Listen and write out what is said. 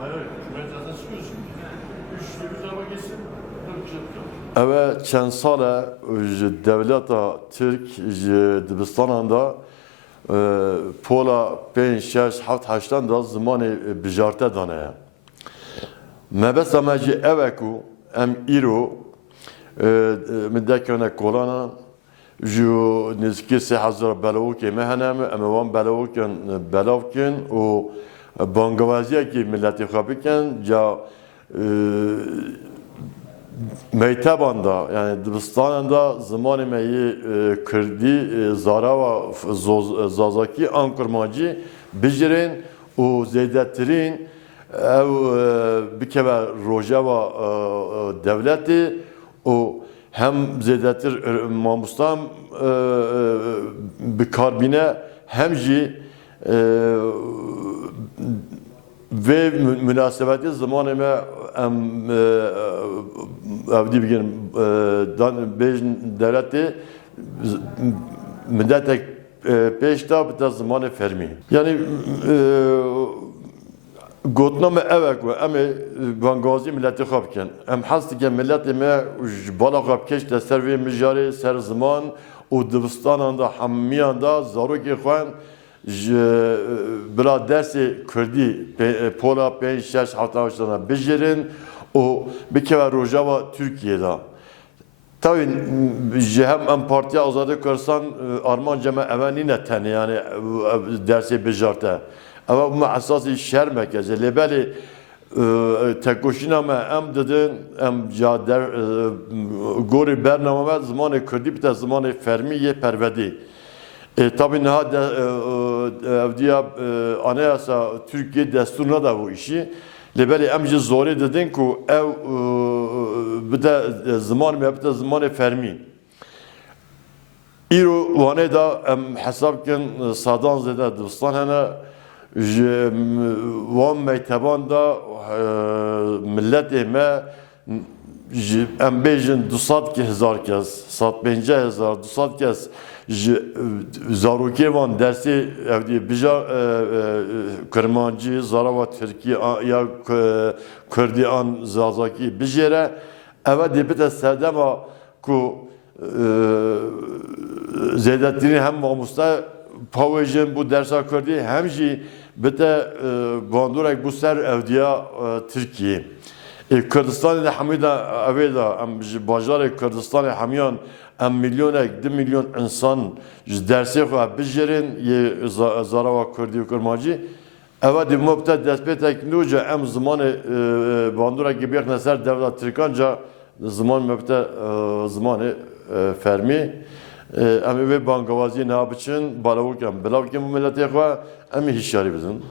hayır, hükümet zaten çıkıyorsun. 3 tarafa geçsin. Evet, çend sale devleta Türk Dibistan'da pola 5-6-7 da zamanı bijarte danaya. Mebesa meci eveku em iro مدكنا كولانا جو نزكي سي حزر بلاوكي مهنم اما وان بلاوكن بلاوكن و بانگوازيا كي ملتي خابكن جا ميتاباندا يعني دبستاندا زمان مي كردي زاراوا زازاكي انكرماجي بجرين و زيدترين او بكبر روجاوا دولتي و hem zedetir mamustam bir karbine hem jî ve münasebeti zamanı me em evdi bir gün bejn devleti müddetek peşta bir zamanı fermi. Yani گوتنامه اوک و امی بانگازی ملتی خواب کن. ام حس که ملت ما بالا خواب کش دستر وی مجاری سر زمان و دبستان دا همیان دا زاروکی خوان بلا درس کردی پولا 5-6-7 بجرین و بکه روجاوا ترکیه دا. Tabii hem Partiya Azadi Kurdistan Arman Cema eveni ne tane yani dersi bejarte. Ama bu esası şehir merkezi. Lebeli tekoşina me em dedin em cader gori bername zamanı Kürdi bite zamanı fermiye pervedi. Tabii neha evdiya anayasa Türkiye desturuna da bu işi. Lebeli emci zori dedin ku ev bite zamanı me bite zamanı fermi. İro vane da em hesapken sadan zede dostan hene وان میتوان دا ملت ما ام بیجن 200,000 کس 150,000 200 کس زاروکی وان درسی بیجا کرمانجی زاراوا ترکیه یا کردیان زازاکی بیجره اول دیبت سردما کو زیادترین هم ماموستا پاویجن bu dersa kurdi hem jî bite bandurek bu ser evdiya Türkiye. Kürdistan'da hamida evda em bajarê Kürdistan'ê hemiyan em milyonek 2 milyon insan dersê xwe bijerin yê zarawa Kurdî û Kurmacî. Eva di mobte destpêtek nû ca em zimanê bandurekî bêxne ser devla Tirkan ca ziman mebte zimanê fermî. Em ve bangavazî ne biçin balavûk em bilavkên bu milletê xwe em hişyarî bizin.